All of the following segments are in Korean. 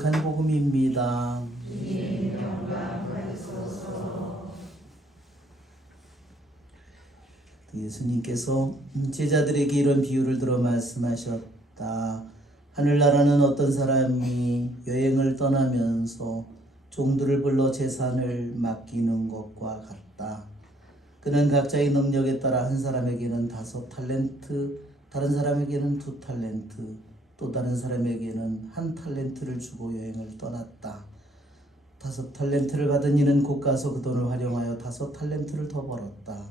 거룩한 복음입니다. 예수님께서 제자들에게 이런 비유를 들어 말씀하셨다. 하늘나라는 어떤 사람이 여행을 떠나면서 종들을 불러 재산을 맡기는 것과 같다. 그는 각자의 능력에 따라 한 사람에게는 5 탈렌트, 다른 사람에게는 2 탈렌트, 또 다른 사람에게는 1 탈렌트를 주고 여행을 떠났다. 5 탈렌트를 받은 이는 곧 가서 그 돈을 활용하여 5 탈렌트를 더 벌었다.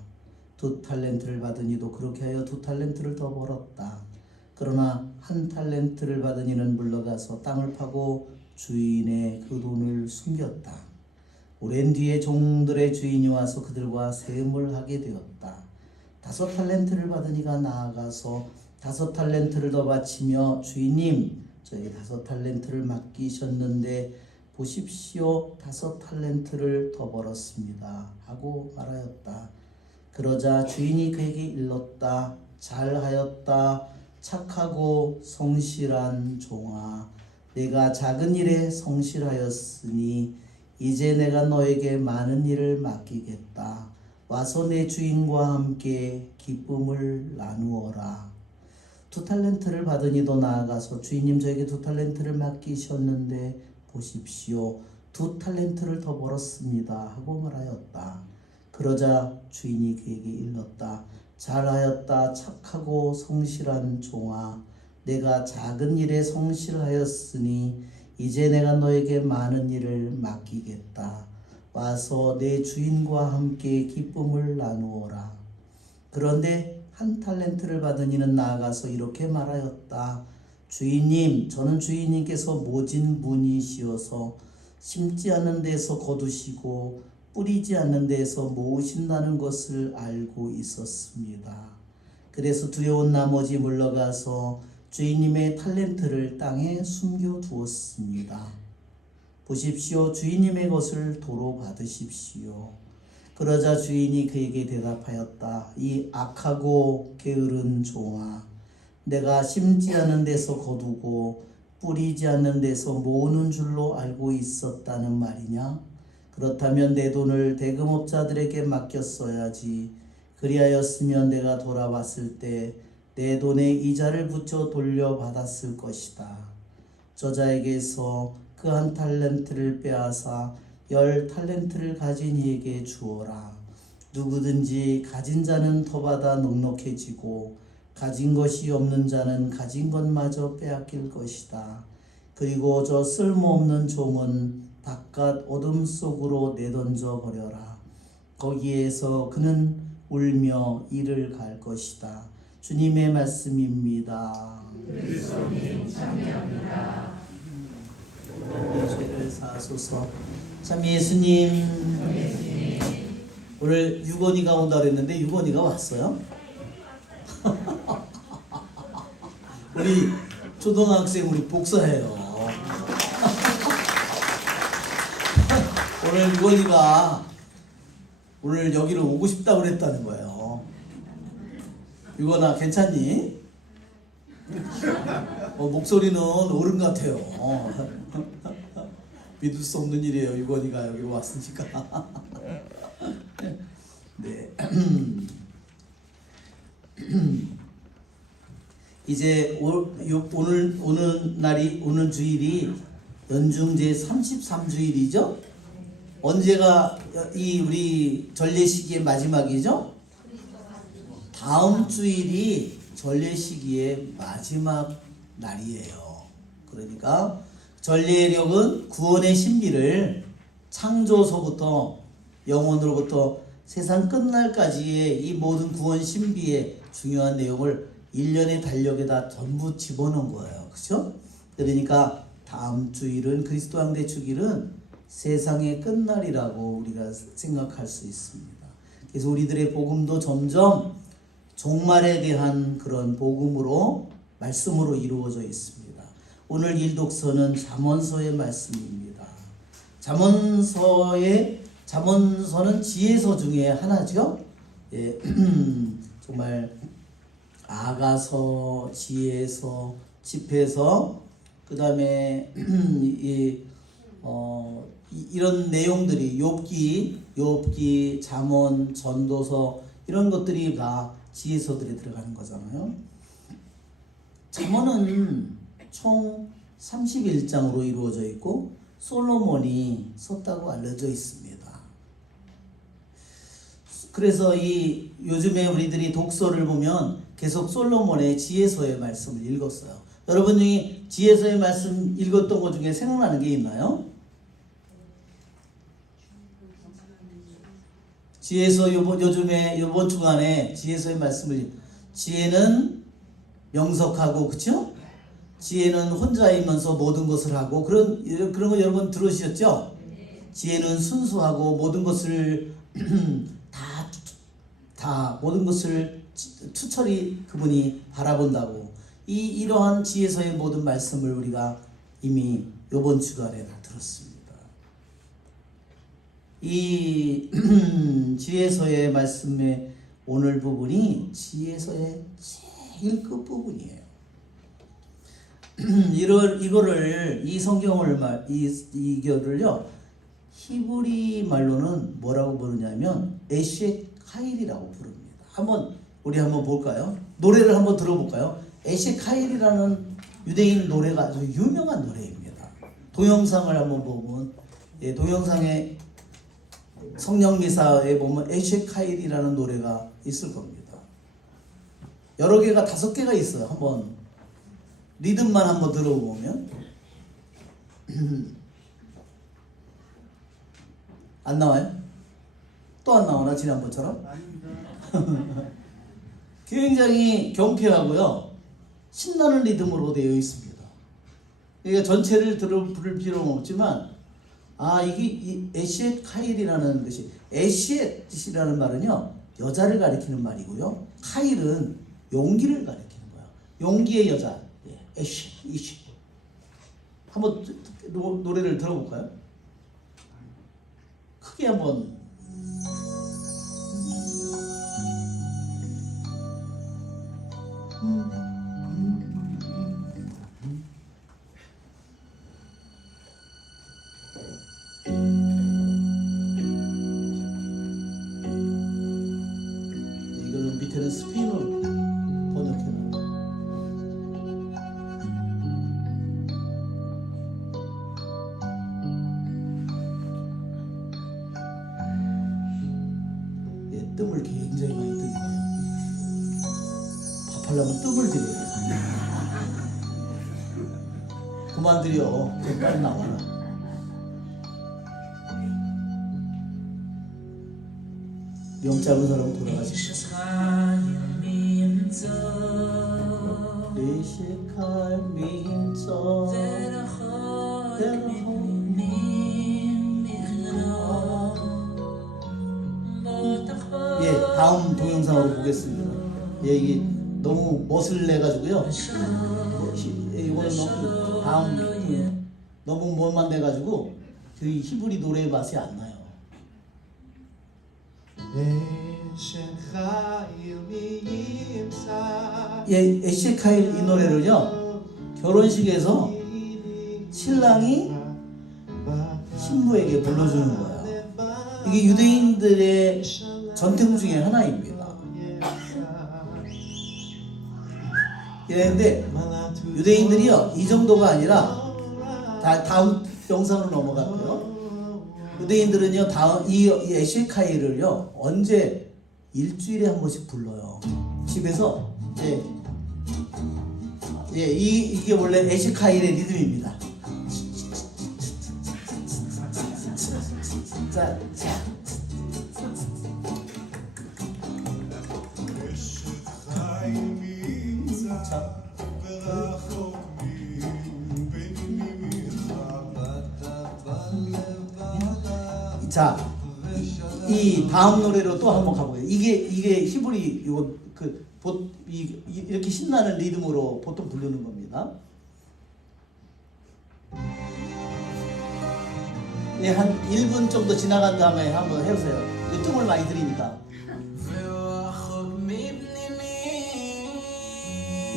2 탈렌트를 받은 이도 그렇게 하여 2 탈렌트를 더 벌었다. 그러나 1 탈렌트를 받은 이는 물러가서 땅을 파고 주인의 그 돈을 숨겼다. 오랜 뒤에 종들의 주인이 와서 그들과 세음을 하게 되었다. 5 탈렌트를 받은 이가 나아가서 5 탈렌트를 더 바치며 주인님, 저에게 5 탈렌트를 맡기셨는데 보십시오, 5 탈렌트를 더 벌었습니다 하고 말하였다. 그러자 주인이 그에게 일렀다. 잘하였다. 착하고 성실한 종아, 내가 작은 일에 성실하였으니 이제 내가 너에게 많은 일을 맡기겠다. 와서 내 주인과 함께 기쁨을 나누어라. 2 탈렌트를 받은 이도 나아가서 주인님, 저에게 2 탈렌트를 맡기셨는데 보십시오, 2 탈렌트를 더 벌었습니다 하고 말하였다. 그러자 주인이 그에게 일렀다. 잘하였다. 착하고 성실한 종아, 내가 작은 일에 성실하였으니 이제 내가 너에게 많은 일을 맡기겠다. 와서 내 주인과 함께 기쁨을 나누어라. 그런데 1 탈렌트를 받은 이는 나아가서 이렇게 말하였다. 주인님, 저는 주인님께서 모진 분이시어서 심지 않는 데서 거두시고 뿌리지 않는 데에서 모으신다는 것을 알고 있었습니다. 그래서 두려운 나머지 물러가서 주인님의 탈렌트를 땅에 숨겨두었습니다. 보십시오, 주인님의 것을 도로 받으십시오. 그러자 주인이 그에게 대답하였다. 이 악하고 게으른 종아, 내가 심지 않는 데서 거두고 뿌리지 않는 데서 모으는 줄로 알고 있었다는 말이냐? 그렇다면 내 돈을 대금업자들에게 맡겼어야지. 그리하였으면 내가 돌아왔을 때 내 돈에 이자를 붙여 돌려받았을 것이다. 저자에게서 그 1 탈렌트를 빼앗아 10 탈렌트를 가진 이에게 주어라. 누구든지 가진 자는 더 받아 넉넉해지고 가진 것이 없는 자는 가진 것마저 빼앗길 것이다. 그리고 저 쓸모없는 종은 바깥 어둠 속으로 내던져 버려라. 거기에서 그는 울며 이를 갈 것이다. 주님의 말씀입니다. 그리스도님 참여합니다. 죄를 사하소서. 참 예수님, 오늘 유건이가 온다 그랬는데 유건이가 왔어요? 우리 초등학생 우리 복사해요. 오늘 유건이가 오늘 여기를 오고 싶다고 그랬다는 거예요. 유건아, 괜찮니? 목소리는 어른 같아요. 믿을 수 없는 일이에요. 유건이가 여기로 왔으니까. 네. 이제 오늘 주일이 연중제 33주일이죠? 언제가 이 우리 전례 시기의 마지막이죠? 다음 주일이 전례 시기의 마지막 날이에요. 그러니까 전례력은 구원의 신비를 창조서부터 영원으로부터 세상 끝날까지의 이 모든 구원 신비의 중요한 내용을 1년의 달력에다 전부 집어넣은 거예요. 그렇죠? 그러니까 다음 주일은 그리스도 항대 주일은 세상의 끝날이라고 우리가 생각할 수 있습니다. 그래서 우리들의 복음도 점점 종말에 대한 그런 복음으로 말씀으로 이루어져 있습니다. 오늘 일독서는 잠언서의 말씀입니다. 잠언서는 지혜서 중에 하나죠. 예, 정말 아가서, 지혜서, 집회서, 그 다음에 이런 내용들이 욥기, 잠언, 전도서 이런 것들이 다 지혜서들에 들어가는 거잖아요. 잠언은 총 31장으로 이루어져 있고 솔로몬이 썼다고 알려져 있습니다. 그래서 요즘에 우리들이 독서를 보면 계속 솔로몬의 지혜서의 말씀을 읽었어요. 여러분 중에 지혜서의 말씀 읽었던 것 중에 생각나는 게 있나요? 지혜서 요번 주간에 지혜서의 말씀을 지혜는 명석하고 그렇죠? 지혜는 혼자이면서 모든 것을 하고 그런 거 여러분 들으셨죠? 지혜는 순수하고 모든 것을 다 모든 것을 추철히 그분이 바라본다고 이러한 지혜서의 모든 말씀을 우리가 이미 요번 주간에 다 들었습니다. 이 지혜서의 말씀의 오늘 부분이 지혜서의 제일 끝부분이에요. 이 성경을 이거를요 히브리 말로는 뭐라고 부르냐면 에셰카일이라고 부릅니다. 우리 한번 볼까요? 노래를 한번 들어볼까요? 에셰카일이라는 유대인 노래가 아주 유명한 노래입니다. 동영상을 한번 보면 동영상에 성령미사에 보면 에셰카일이라는 노래가 있을 겁니다. 여러 개가 5개가 있어요. 한번 리듬만 한번 들어보면 안 나와요? 또 안 나오나 지난번처럼? 굉장히 경쾌하고요 신나는 리듬으로 되어 있습니다. 그러니까 전체를 부를 필요는 없지만 이게 이 에시엣 카일이라는 것이 에시엣이라는 말은요 여자를 가리키는 말이고요 카일은 용기를 가리키는 거예요. 용기의 여자 에시엣. 한번 노래를 들어볼까요? 크게 한번. 이거는 밑에는 스페인어로 번역해놓은 뜸을 굉장히 많이 들이고요. 밥하려면 뜸을 들여야 돼요. 그만 들여. 좀 빨리 나와라. 명 짧은 사람은 돌아가십시오. 다음 동영상으로 보겠습니다. 이게 너무 멋을 내가지고요. 이거는 너무 멋만 내가지고 그 히브리 노래의 맛이 안 나요. 에시카일 이 노래를요 결혼식에서 신랑이 신부에게 불러주는 거예요. 이게 유대인들의 전통 중에 하나입니다. 그런데 유대인들이요 이 정도가 아니라 다음 영상으로 넘어갈게요. 유대인들은요 이 에시카일을요 언제 일주일에 한 번씩 불러요. 집에서 이게 원래 에시카일의 리듬입니다. 자. 자, 이 다음 노래로 또 한번 가보게요. 이게 히브리 이렇게 신나는 리듬으로 보통 부르는 겁니다. 한 1분 정도 지나간 다음에 한번 해보세요. 뜸을 많이 들이니까.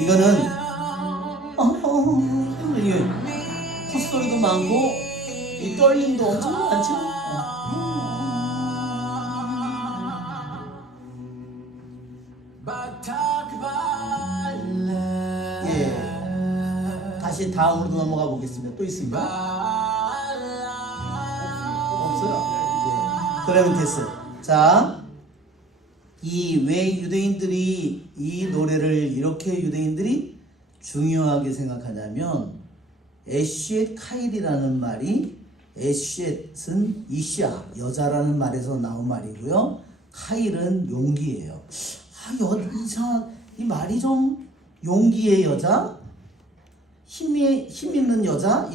이거는 목소리도 많고 이 떨림도 엄청 많죠. 예. 다시 다음으로 넘어가 보겠습니다. 또 있습니까? 없어요. 예. 그러면 됐어요. 자, 이 왜 유대인들이 이 노래를 이렇게 유대인들이 중요하게 생각하냐면 에쉬엣 카일이라는 말이 에쉬엣은 이샤 여자라는 말에서 나온 말이고요. 카일은 용기예요. 이 말이 좀 용기의 여자, 힘 있는 여자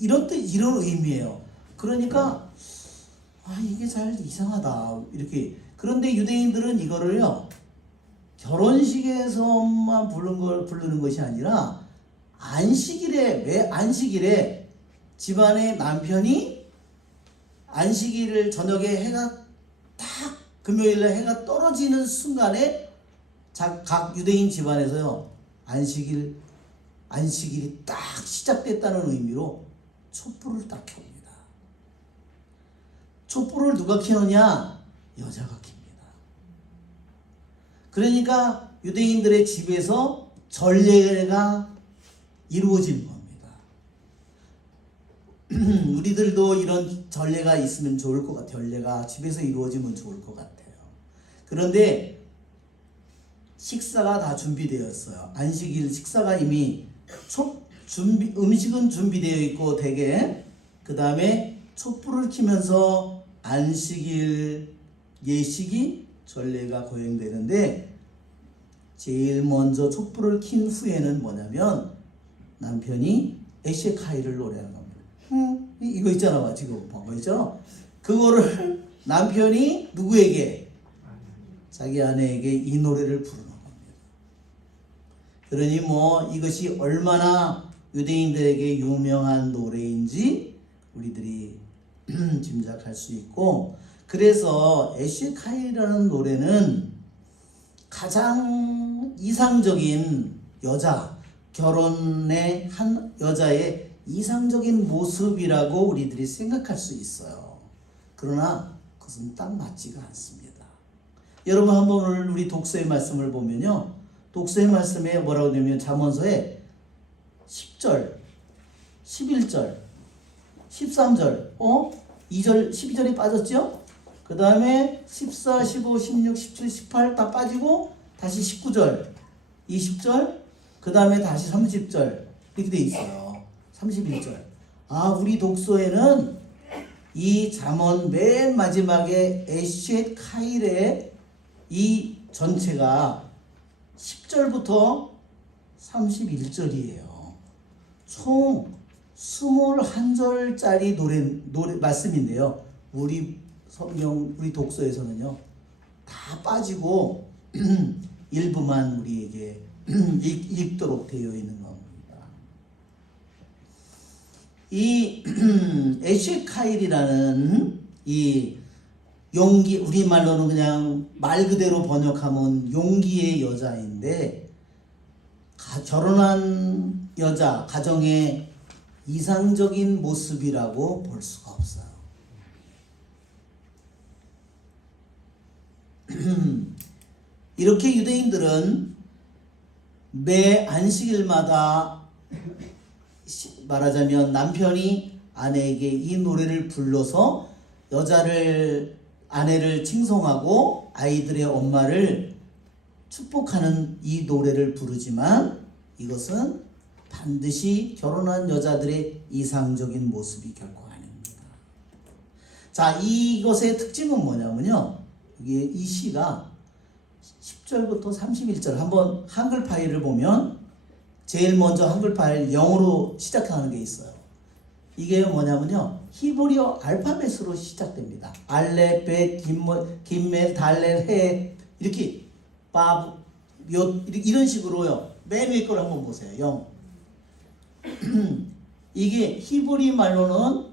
이런 뜻 이런 의미예요. 그러니까 이게 잘 이상하다 이렇게. 그런데 유대인들은 이거를요 결혼식에서만 부르는 것이 아니라 매 안식일에 집안의 남편이 안식일을 저녁에 해가 딱 금요일날 해가 떨어지는 순간에 각 유대인 집안에서요 안식일이 딱 시작됐다는 의미로 촛불을 딱 켭니다. 촛불을 누가 켜느냐? 여자가 켭니다. 그러니까 유대인들의 집에서 전례가 이루어지는 겁니다. 우리들도 이런 전례가 있으면 좋을 것 같아요. 전례가 집에서 이루어지면 좋을 것 같아요. 그런데 식사가 다 준비되었어요. 안식일 식사가 이미 음식은 준비되어 있고 대개 그 다음에 촛불을 켜면서 안식일 예식이 전례가 거행되는데 제일 먼저 촛불을 킨 후에는 뭐냐면 남편이 에쉬엣 카일을 노래하는 겁니다. 이거 있잖아, 지금 거 있잖아. 그거를 남편이 누구에게? 자기 아내에게 이 노래를 부르는 겁니다. 그러니 이것이 얼마나 유대인들에게 유명한 노래인지 우리들이 짐작할 수 있고, 그래서 에쉬엣 카일이라는 노래는 가장 이상적인 결혼의 한 여자의 이상적인 모습이라고 우리들이 생각할 수 있어요. 그러나 그것은 딱 맞지가 않습니다. 여러분 한번 오늘 우리 독서의 말씀을 보면요, 독서의 말씀에 뭐라고 되냐면 잠언서에 10절, 11절, 13절, 2절, 12절이 빠졌죠? 그 다음에 14, 15, 16, 17, 18 다 빠지고 다시 19절, 20절, 그 다음에 다시 30절 이렇게 돼 있어요. 31절. 우리 독서에는 이 잠언 맨 마지막에 에쉬엣 카일의 이 전체가 10절부터 31절이에요. 총 21절짜리 노래 말씀인데요. 우리 독서에서는요 다 빠지고 일부만 우리에게 읽도록 되어 있는 겁니다. 이 에쉬엣 카일이라는 이 용기, 우리말로는 그냥 말 그대로 번역하면 용기의 여자인데, 결혼한 여자 가정의 이상적인 모습이라고 볼 수가 없어요. 이렇게 유대인들은 매 안식일마다 말하자면 남편이 아내에게 이 노래를 불러서 아내를 칭송하고 아이들의 엄마를 축복하는 이 노래를 부르지만, 이것은 반드시 결혼한 여자들의 이상적인 모습이 결코 아닙니다. 자, 이것의 특징은 뭐냐면요, 이 시가 10절부터 31절 한번 한글 파일을 보면 제일 먼저 한글 파일 0으로 시작하는 게 있어요. 이게 뭐냐면요, 히브리어 알파벳으로 시작됩니다. 알레, bet, 김멜, 달렐, 해 이렇게 이런 식으로요. 맨 위에 걸 한번 보세요. 0. 이게 히브리 말로는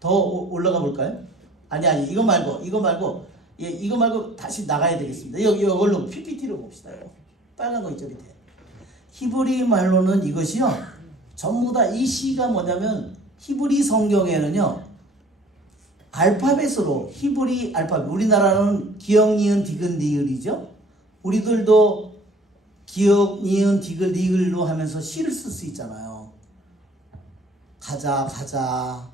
더 올라가 볼까요? 아니 이거 말고 이거 말고 다시 나가야 되겠습니다. 이걸로 PPT로 봅시다. 빨간 거 있죠 밑에. 히브리 말로는 이것이요. 전부 다 이 시가 뭐냐면 히브리 성경에는요. 알파벳으로 히브리 알파벳. 우리나라는 기역, 니은, 디귿, 리을이죠. 우리들도 기역, 니은, 디귿, 리을로 하면서 시를 쓸 수 있잖아요. 가자 가자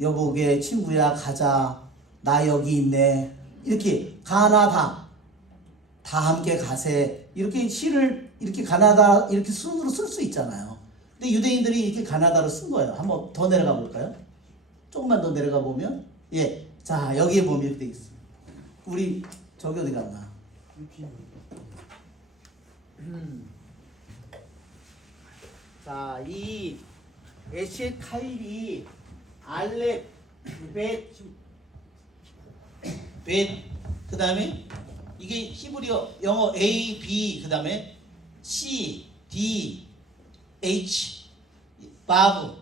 여보게 친구야 가자 나 여기 있네 이렇게 가나다 다 함께 가세 이렇게 시를 이렇게 가나다 이렇게 순으로 쓸 수 있잖아요. 근데 유대인들이 이렇게 가나다로 쓴 거예요. 한번 더 내려가 볼까요? 조금만 더 내려가 보면 예, 자 여기에 보면 이렇게 돼 있어요. 우리 저기 어디 갔나? 자, 이 에셋 카일이 알렙 벳 그 다음에 이게 히브리어 영어 A, B 그 다음에 C, D, H 바브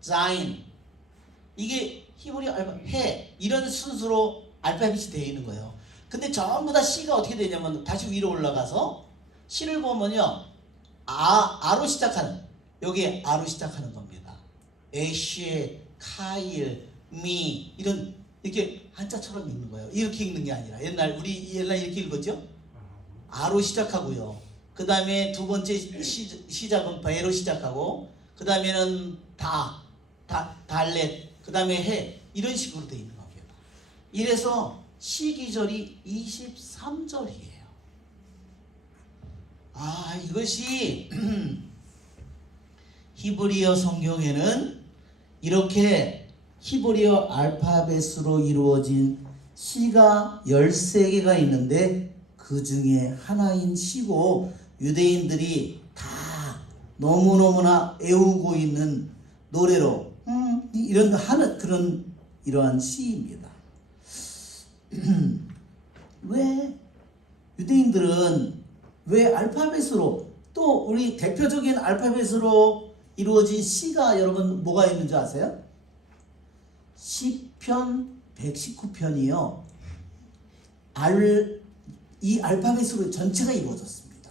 자인 이게 히브리어 알파 해 이런 순서로 알파벳이 되어 있는 거예요. 근데 전부 다 C가 어떻게 되냐면 다시 위로 올라가서 C를 보면요 아로 시작하는 여기에 아로 시작하는 겁니다. 에쉐, 카일, 미 이런 이렇게 한자처럼 읽는 거예요. 이렇게 읽는 게 아니라 우리 옛날 이렇게 읽었죠? 아로 시작하고요. 그 다음에 두 번째 시작은 배로 시작하고 그 다음에는 달렛 그 다음에 해 이런 식으로 되어 있는 겁니다. 이래서 시기절이 23절이에요. 이것이 히브리어 성경에는 이렇게 히브리어 알파벳으로 이루어진 시가 13개가 있는데 그 중에 하나인 시고 유대인들이 다 너무너무나 애우고 있는 노래로 이런 하는 그런 이러한 시입니다. 왜 유대인들은 왜 알파벳으로 또 우리 대표적인 알파벳으로 이루어진 시가 여러분 뭐가 있는 줄 아세요? 시편 119편이요. 이 알파벳으로 전체가 이루어졌습니다.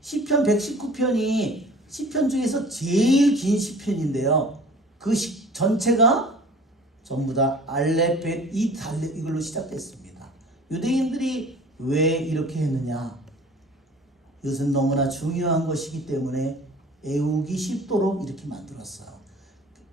시편 119편이 시편 중에서 제일 긴 시편인데요. 그 전체가 전부 다 알렙벳 이걸로 시작됐습니다. 유대인들이 왜 이렇게 했느냐? 이것은 너무나 중요한 것이기 때문에 애우기 쉽도록 이렇게 만들었어요.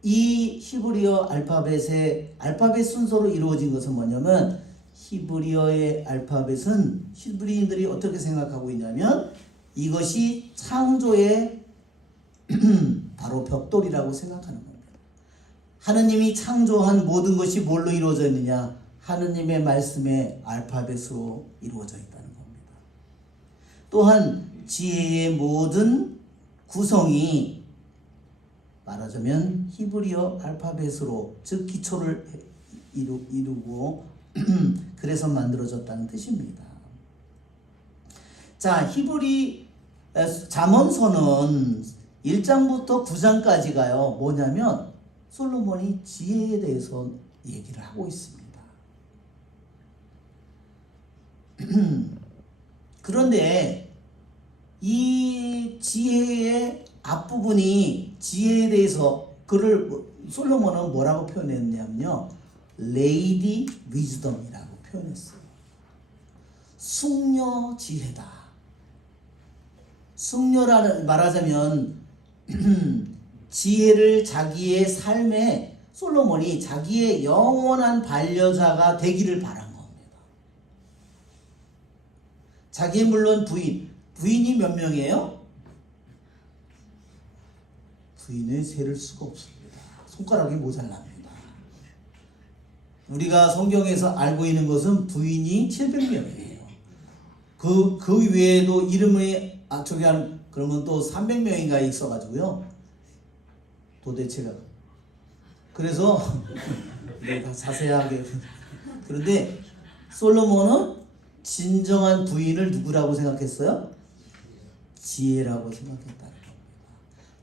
이 히브리어 알파벳의 알파벳 순서로 이루어진 것은 뭐냐면 히브리어의 알파벳은 히브리인들이 어떻게 생각하고 있냐면 이것이 창조의 바로 벽돌이라고 생각하는 겁니다. 하느님이 창조한 모든 것이 뭘로 이루어져 있느냐? 하느님의 말씀의 알파벳으로 이루어져 있다는 겁니다. 또한 지혜의 모든 구성이 말하자면 히브리어 알파벳으로 즉 기초를 이루고 그래서 만들어졌다는 뜻입니다. 자, 히브리 잠언서는 1장부터 9장까지가요. 뭐냐면 솔로몬이 지혜에 대해서 얘기를 하고 있습니다. 그런데 이 지혜의 앞부분이 지혜에 대해서 솔로몬은 뭐라고 표현했냐면요. 레이디 위즈덤이라고 표현했어요. 숙녀 지혜다. 숙녀라는 말하자면 지혜를 자기의 삶에 솔로몬이 자기의 영원한 반려자가 되기를 바란 겁니다. 자기 물론 부인이 몇 명이에요? 부인을 세를 수가 없습니다. 손가락이 모자랍니다. 우리가 성경에서 알고 있는 것은 부인이 700명이에요. 그 외에도 이름이 그러면 또 300명인가 있어가지고요. 도대체가 그래서 내가 자세하게 그런데 솔로몬은 진정한 부인을 누구라고 생각했어요? 지혜라고 생각했다는 겁니다.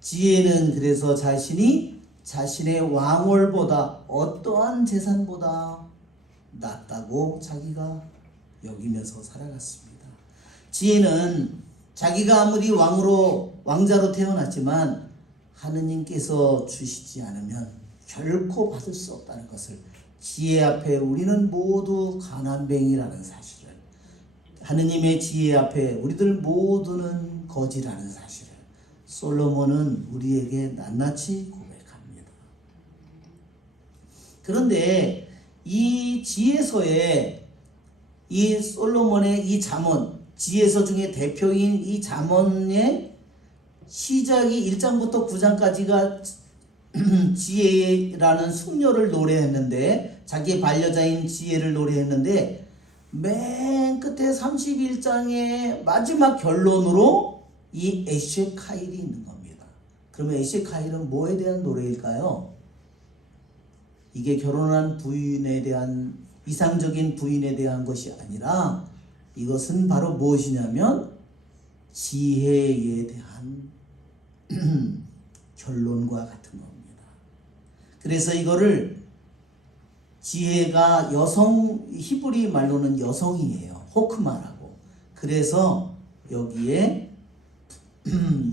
지혜는 그래서 자신의 왕월보다 어떠한 재산보다 낫다고 자기가 여기면서 살아갔습니다. 지혜는 자기가 아무리 왕자로 태어났지만 하느님께서 주시지 않으면 결코 받을 수 없다는 것을, 지혜 앞에 우리는 모두 가난뱅이라는 사실을, 하느님의 지혜 앞에 우리들 모두는 거지라는 사실을 솔로몬은 우리에게 낱낱이 고백합니다. 그런데 이 지혜서에 이 솔로몬의 이 잠언, 지혜서 중에 대표인 이 잠언의 시작이 1장부터 9장까지가 지혜라는 숙녀를 노래했는데, 자기의 반려자인 지혜를 노래했는데, 맨 끝에 31장의 마지막 결론으로 이 에셰카일이 있는 겁니다. 그러면 에셰카일은 뭐에 대한 노래일까요? 이게 결혼한 부인에 대한, 이상적인 부인에 대한 것이 아니라 이것은 바로 무엇이냐면 지혜에 대한 결론과 같은 겁니다. 그래서 이거를, 지혜가 여성, 히브리 말로는 여성이에요. 호크마라고. 그래서 여기에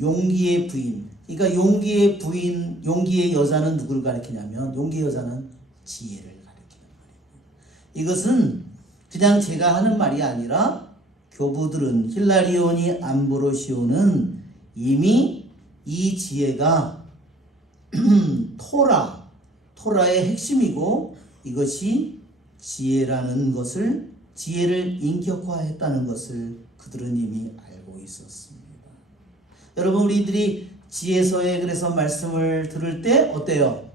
용기의 부인, 그러니까 용기의 부인, 용기의 여자는 누구를 가리키냐면, 용기의 여자는 지혜를 가리키는 말입니다. 이것은 그냥 제가 하는 말이 아니라 교부들은, 힐라리오니 암브로시오는 이미 이 지혜가 토라의 핵심이고, 이것이 지혜라는 것을, 지혜를 인격화했다는 것을 그들은 이미 알고 있었습니다. 여러분, 우리들이 지혜서에 그래서 말씀을 들을 때 어때요?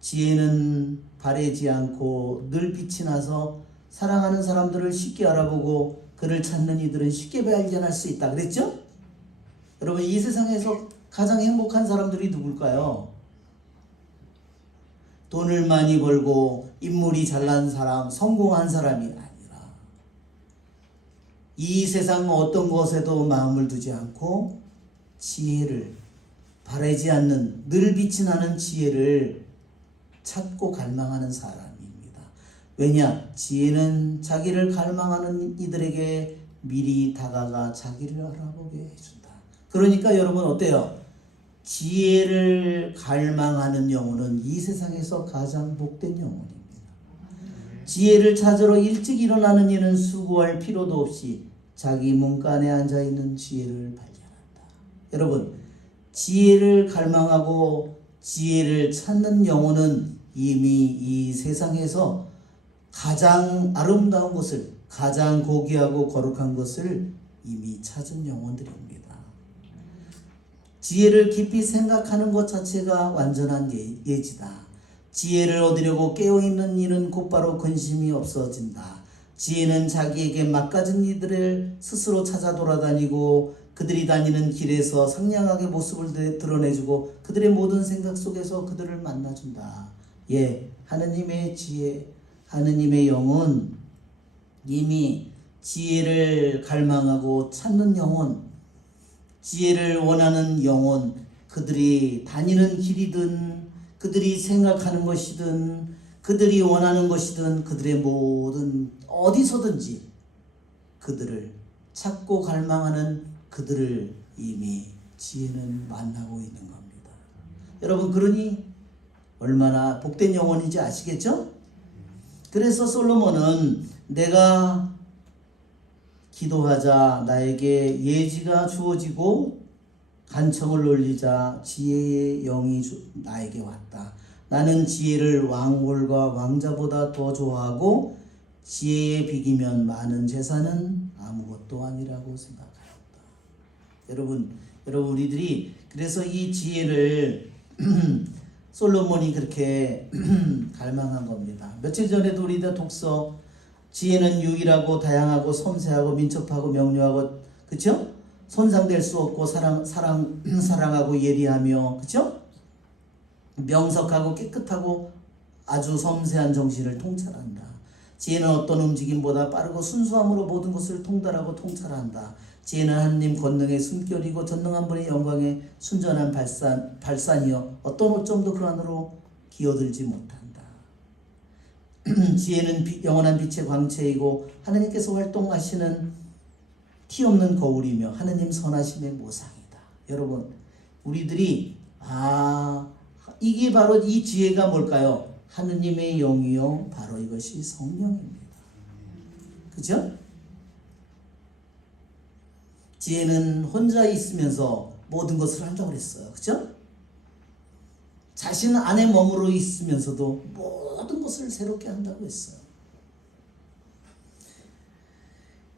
지혜는 바래지 않고 늘 빛이 나서 사랑하는 사람들을 쉽게 알아보고 그를 찾는 이들은 쉽게 발견할 수 있다 그랬죠? 여러분, 이 세상에서 가장 행복한 사람들이 누굴까요? 돈을 많이 벌고 인물이 잘난 사람, 성공한 사람이 아니라 이 세상 어떤 것에도 마음을 두지 않고 지혜를, 바라지 않는, 늘 빛이 나는 지혜를 찾고 갈망하는 사람입니다. 왜냐? 지혜는 자기를 갈망하는 이들에게 미리 다가가 자기를 알아보게 해준다. 그러니까 여러분 어때요? 지혜를 갈망하는 영혼은 이 세상에서 가장 복된 영혼입니다. 지혜를 찾으러 일찍 일어나는 이는 수고할 필요도 없이 자기 문간에 앉아있는 지혜를 발견한다. 여러분, 지혜를 갈망하고 지혜를 찾는 영혼은 이미 이 세상에서 가장 아름다운 것을, 가장 고귀하고 거룩한 것을 이미 찾은 영혼들입니다. 지혜를 깊이 생각하는 것 자체가 완전한 예지다. 지혜를 얻으려고 깨어있는 이는 곧바로 근심이 없어진다. 지혜는 자기에게 막가진 이들을 스스로 찾아 돌아다니고 그들이 다니는 길에서 상냥하게 모습을 드러내주고 그들의 모든 생각 속에서 그들을 만나준다. 예, 하느님의 지혜, 하느님의 영은 이미 지혜를 갈망하고 찾는 영혼, 지혜를 원하는 영혼, 그들이 다니는 길이든 그들이 생각하는 것이든 그들이 원하는 것이든 그들의 모든 어디서든지 그들을 찾고 갈망하는 그들을 이미 지혜는 만나고 있는 겁니다. 여러분, 그러니 얼마나 복된 영혼인지 아시겠죠? 그래서 솔로몬은 내가 기도하자 나에게 예지가 주어지고 간청을 올리자 지혜의 영이 나에게 왔다. 나는 지혜를 왕홀과 왕자보다 더 좋아하고 지혜에 비기면 많은 재산은 아무것도 아니라고 생각하였다. 여러분 우리들이 그래서 이 지혜를 솔로몬이 그렇게 갈망한 겁니다. 며칠 전에도 우리가 독서, 지혜는 유일하고 다양하고 섬세하고 민첩하고 명료하고, 그쵸? 손상될 수 없고 사랑하고 예리하며, 그쵸? 명석하고 깨끗하고 아주 섬세한 정신을 통찰한다. 지혜는 어떤 움직임보다 빠르고 순수함으로 모든 것을 통달하고 통찰한다. 지혜는 하느님 권능의 숨결이고 전능한 분의 영광의 순전한 발산이여 어떤 오점도 그 안으로 기어들지 못한다. 지혜는 영원한 빛의 광채이고 하느님께서 활동하시는 티 없는 거울이며 하느님 선하심의 모상이다. 여러분, 우리들이 이게 바로 이 지혜가 뭘까요? 하느님의 영이요, 바로 이것이 성령입니다. 그죠? 지혜는 혼자 있으면서 모든 것을 한다고 그랬어요. 그죠? 자신 안에 머무르 있으면서도 모든 것을 새롭게 한다고 했어요.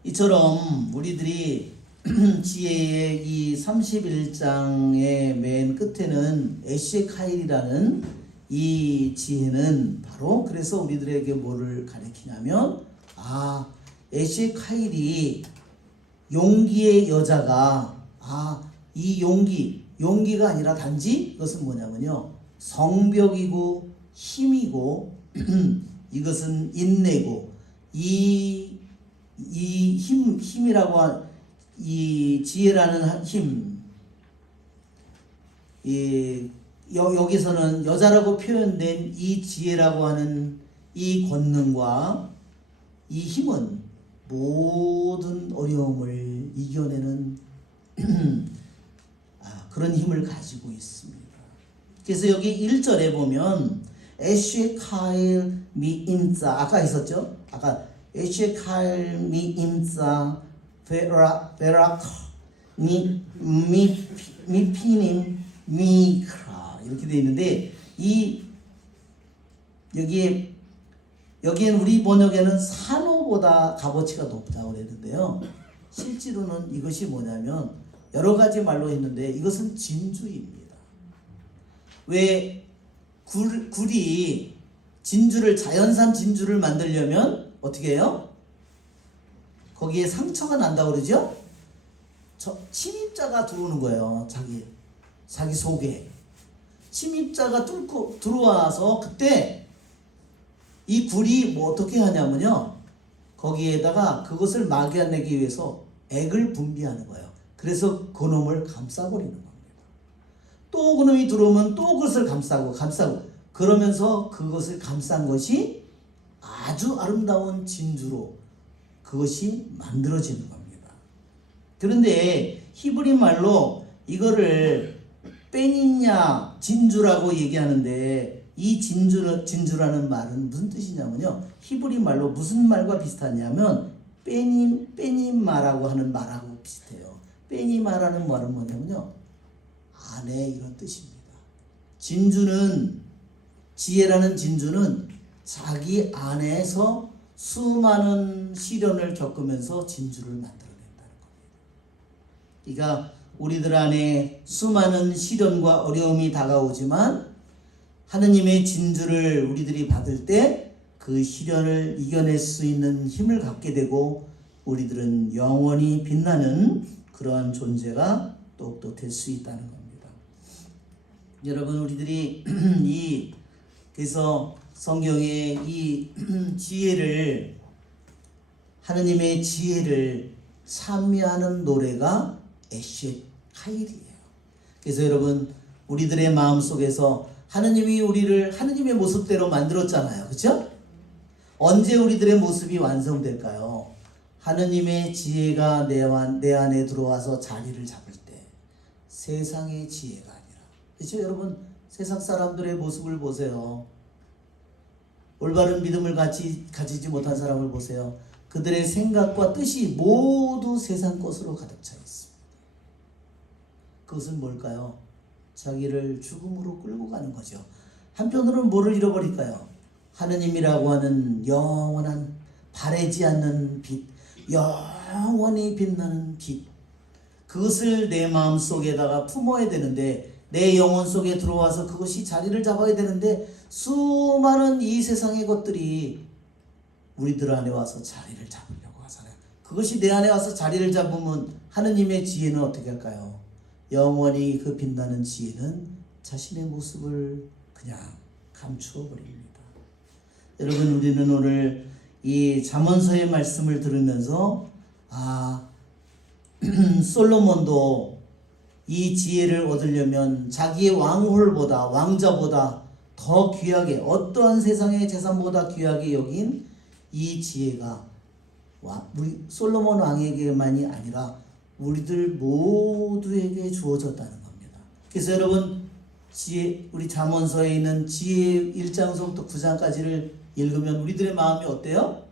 이처럼 우리들이 지혜의 이 31장의 맨 끝에는 에시카일이라는 이 지혜는 바로 그래서 우리들에게 뭐를 가리키냐면 에시카일이 용기의 여자가 이 용기가 아니라 단지 이것은 뭐냐면요, 성벽이고 힘이고 이것은 인내고 이 힘이라고 한 이 지혜라는 힘, 여기서는 여자라고 표현된 이 지혜라고 하는 이 권능과 이 힘은 모든 어려움을 이겨내는 그런 힘을 가지고 있습니다. 그래서 여기 1절에 보면 에쉐카일 미임자, 아까 있었죠? 아까 에쉐카일 미임자 베라카 미피님 미크라 이렇게 되어 있는데 여기엔 우리 번역에는 산호보다 값어치가 높다고 그랬는데요. 실제로는 이것이 뭐냐면 여러 가지 말로 했는데 이것은 진주입니다. 왜 굴이 자연산 진주를 만들려면 어떻게 해요? 거기에 상처가 난다고 그러죠? 침입자가 들어오는 거예요. 자기 속에. 침입자가 뚫고 들어와서 그때 이 굴이 뭐 어떻게 하냐면요, 거기에다가 그것을 막아내기 위해서 액을 분비하는 거예요. 그래서 그놈을 감싸버리는 겁니다. 또 그놈이 들어오면 또 그것을 감싸고 그러면서 그것을 감싼 것이 아주 아름다운 진주로 그것이 만들어지는 겁니다. 그런데 히브리 말로 이거를 빼니냐 진주라고 얘기하는데 이 진주라는 말은 무슨 뜻이냐면요, 히브리 말로 무슨 말과 비슷하냐면 빼니마라고 하는 말하고 비슷해요. 빼니마라는 말은 뭐냐면요, 아내, 이런 뜻입니다. 지혜라는 진주는 자기 안에서 수많은 시련을 겪으면서 진주를 만들어낸다는 겁니다. 그러니까 우리들 안에 수많은 시련과 어려움이 다가오지만 하느님의 진주를 우리들이 받을 때 그 시련을 이겨낼 수 있는 힘을 갖게 되고 우리들은 영원히 빛나는 그러한 존재가 또 될 수 있다는 겁니다. 여러분, 우리들이 그래서 성경의 이 지혜를, 하느님의 지혜를 찬미하는 노래가 에쉐카일이에요. 그래서 여러분, 우리들의 마음속에서 하느님이 우리를 하느님의 모습대로 만들었잖아요. 그렇죠? 언제 우리들의 모습이 완성될까요? 하느님의 지혜가 내 안에 들어와서 자리를 잡을 때, 세상의 지혜가 아니라. 그렇죠? 여러분, 세상 사람들의 모습을 보세요. 올바른 믿음을 가지지 못한 사람을 보세요. 그들의 생각과 뜻이 모두 세상 것으로 가득 차 있습니다. 그것은 뭘까요? 자기를 죽음으로 끌고 가는 거죠. 한편으로는 뭐를 잃어버릴까요? 하느님이라고 하는 영원한 바래지 않는 빛, 영원히 빛나는 빛, 그것을 내 마음속에다가 품어야 되는데, 내 영혼 속에 들어와서 그것이 자리를 잡아야 되는데, 수많은 이 세상의 것들이 우리들 안에 와서 자리를 잡으려고 하잖아요. 그것이 내 안에 와서 자리를 잡으면 하느님의 지혜는 어떻게 할까요? 영원히 그 빛나는 지혜는 자신의 모습을 그냥 감추어 버립니다. 여러분, 우리는 오늘 이 잠언서의 말씀을 들으면서 솔로몬도 이 지혜를 얻으려면 자기의 왕자보다 더 귀하게, 어떠한 세상의 재산보다 귀하게 여긴 이 지혜가 우리 솔로몬 왕에게만이 아니라 우리들 모두에게 주어졌다는 겁니다. 그래서 여러분 우리 잠언서에 있는 지혜 1장서부터 9장까지를 읽으면 우리들의 마음이 어때요?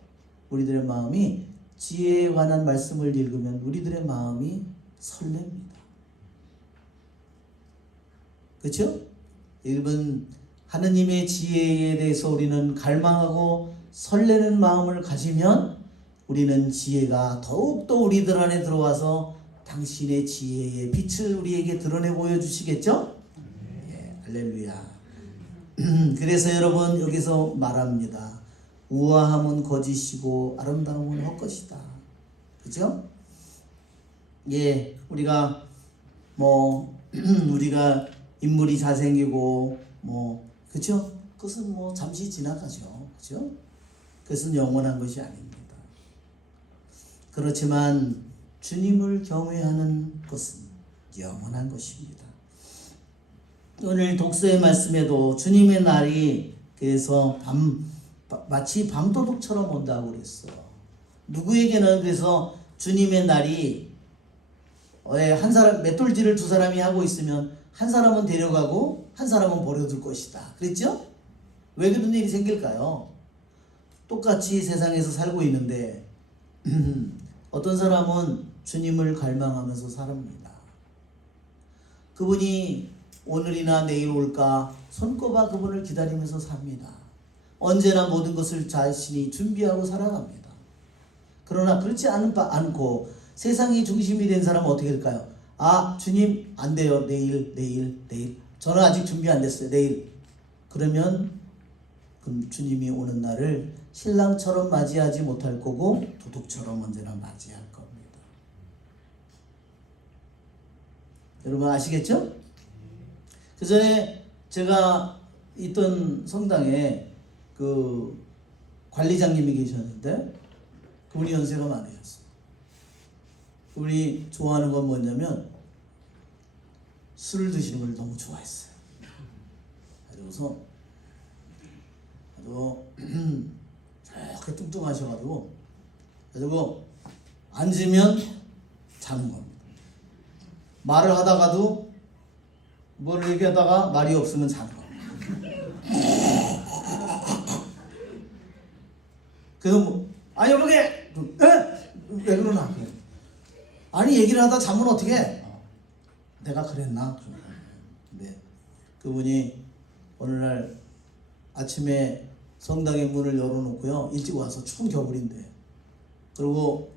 우리들의 마음이 지혜에 관한 말씀을 읽으면 우리들의 마음이 설렙니다. 그렇죠? 여러분 하느님의 지혜에 대해서 우리는 갈망하고 설레는 마음을 가지면 우리는 지혜가 더욱더 우리들 안에 들어와서 당신의 지혜의 빛을 우리에게 드러내 보여주시겠죠? 예, 할렐루야. 그래서 여러분 여기서 말합니다. 우아함은 거짓이고 아름다움은 헛것이다. 그죠? 예, 우리가 우리가 인물이 잘생기고 그죠? 그것은 잠시 지나가죠. 그죠? 그것은 영원한 것이 아닙니다. 그렇지만 주님을 경외하는 것은 영원한 것입니다. 오늘 독서의 말씀에도 주님의 날이 그래서 마치 밤도둑처럼 온다고 그랬어요. 누구에게는 그래서 주님의 날이 한 사람 맷돌질을 두 사람이 하고 있으면 한 사람은 데려가고 한 사람은 버려둘 것이다. 그랬죠? 왜 그런 일이 생길까요? 똑같이 세상에서 살고 있는데 어떤 사람은 주님을 갈망하면서 삽니다. 그분이 오늘이나 내일 올까 손꼽아 그분을 기다리면서 삽니다. 언제나 모든 것을 자신이 준비하고 살아갑니다. 그러나 그렇지 않고 세상이 중심이 된 사람은 어떻게 될까요? 주님 안 돼요. 내일 저는 아직 준비 안 됐어요. 내일. 그러면 그럼 주님이 오는 날을 신랑처럼 맞이하지 못할 거고 도둑처럼 언제나 맞이할 겁니다. 여러분 아시겠죠? 그 전에 제가 있던 성당에 그 관리장님이 계셨는데 그분이 연세가 많으셨어요. 그분이 좋아하는 건 뭐냐면 술을 드시는 걸 너무 좋아했어요. 그래서 저렇게 뚱뚱하셔가지고 그리고 앉으면 자는 겁니다. 말을 하다가도 뭘 얘기하다가 말이 없으면 자는 겁니다. 그래서 여보게 왜 그러나? 아니 얘기를 하다 자면 어떻게 해? 내가 그랬나? 네. 그분이 어느 날 아침에 성당의 문을 열어놓고요. 일찍 와서 추운 겨울인데 그리고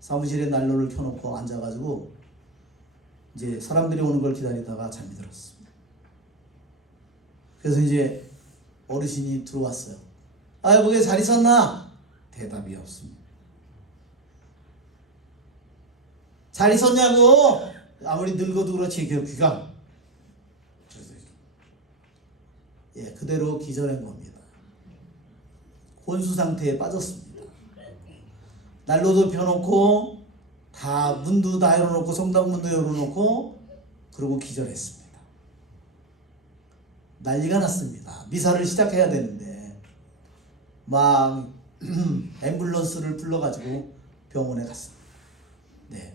사무실에 난로를 켜놓고 앉아가지고 이제 사람들이 오는 걸 기다리다가 잠이 들었습니다. 그래서 이제 어르신이 들어왔어요. 여보게 잘 있었나? 대답이 없습니다. 잘 있었냐고? 아무리 늙어도 그렇지 귀가 그대로 기절한 겁니다. 혼수 상태에 빠졌습니다. 난로도 펴놓고 다 문도 다 열어놓고 성당 문도 열어놓고 그러고 기절했습니다. 난리가 났습니다. 미사를 시작해야 되는데 막 앰뷸런스를 불러가지고 병원에 갔습니다. 네.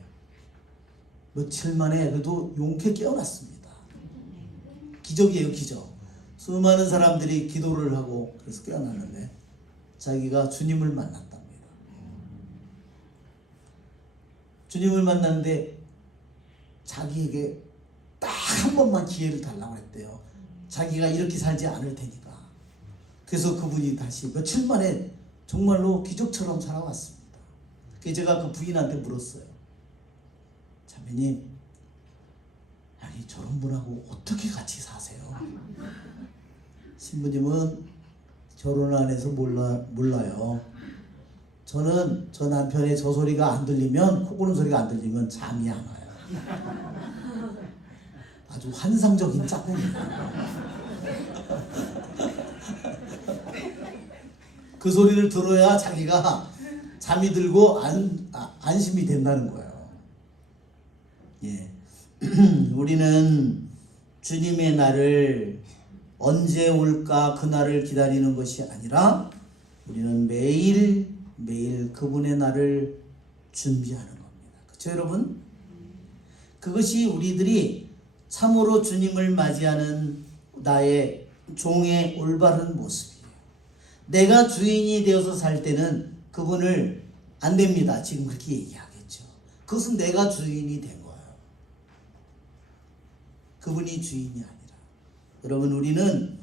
며칠 만에 그래도 용케 깨어났습니다. 기적이에요, 기적. 수많은 사람들이 기도를 하고 그래서 깨어났는데 자기가 주님을 만났답니다. 주님을 만났는데 자기에게 딱 한 번만 기회를 달라고 했대요. 자기가 이렇게 살지 않을 테니까. 그래서 그분이 다시 며칠 만에 정말로 기적처럼 살아왔습니다. 그래서 제가 그 부인한테 물었어요. 자매님, 아니 저런 분하고 어떻게 같이 사세요? 신부님은 결혼 안 해서 몰라요. 저는 저 남편의 저 소리가 안 들리면, 코 고는 소리가 안 들리면 잠이 안 와요. 아주 환상적인 짝꿍이에요. 그 소리를 들어야 자기가 잠이 들고 안심이 된다는 거예요. 예. 우리는 주님의 날을 언제 올까 그 날을 기다리는 것이 아니라 우리는 매일 매일 그분의 날을 준비하는 겁니다. 그렇죠, 여러분? 그것이 우리들이 참으로 주님을 맞이하는 나의 종의 올바른 모습이에요. 내가 주인이 되어서 살 때는 그분을 안 됩니다. 지금 그렇게 얘기하겠죠. 그것은 내가 주인이 된 거예요. 그분이 주인이 아니라. 여러분, 우리는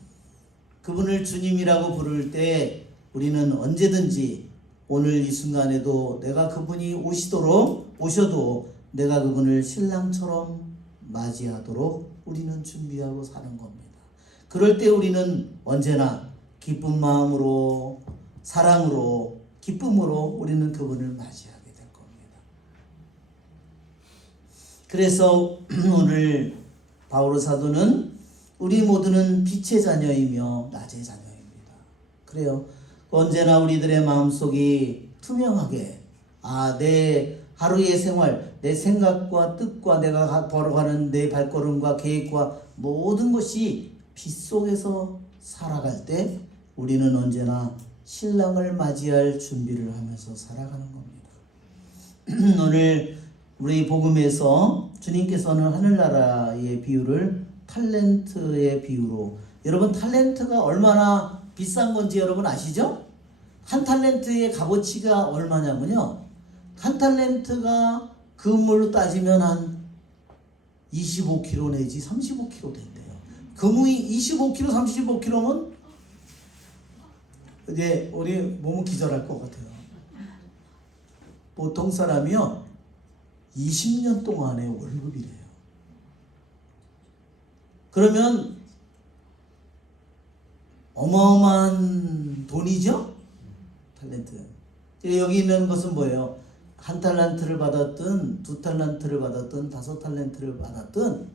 그분을 주님이라고 부를 때 우리는 언제든지 오늘 이 순간에도 내가 그분이 오셔도 내가 그분을 신랑처럼 맞이하도록 우리는 준비하고 사는 겁니다. 그럴 때 우리는 언제나 기쁜 마음으로, 사랑으로, 기쁨으로 우리는 그분을 맞이하게 될 겁니다. 그래서 오늘 바오로 사도는 우리 모두는 빛의 자녀이며 낮의 자녀입니다. 그래요. 언제나 우리들의 마음속이 투명하게 내 하루의 생활, 내 생각과 뜻과 내가 걸어가는 내 발걸음과 계획과 모든 것이 빛 속에서 살아갈 때 우리는 언제나 신랑을 맞이할 준비를 하면서 살아가는 겁니다. 오늘 우리 복음에서 주님께서는 하늘나라의 비유를 탤런트의 비유로, 여러분 탤런트가 얼마나 비싼 건지 여러분 아시죠? 한 탤런트의 값어치가 얼마냐면요, 한 탤런트가 금으로 따지면 한 25kg 내지 35kg 된대요. 금이 25kg, 35kg면 이제 우리 몸은 기절할 것 같아요. 보통 사람이요 20년 동안의 월급이래요. 그러면 어마어마한 돈이죠? 탤런트. 여기 있는 것은 뭐예요? 한 탈란트를 받았든 두 탈란트를 받았든 다섯 탈란트를 받았든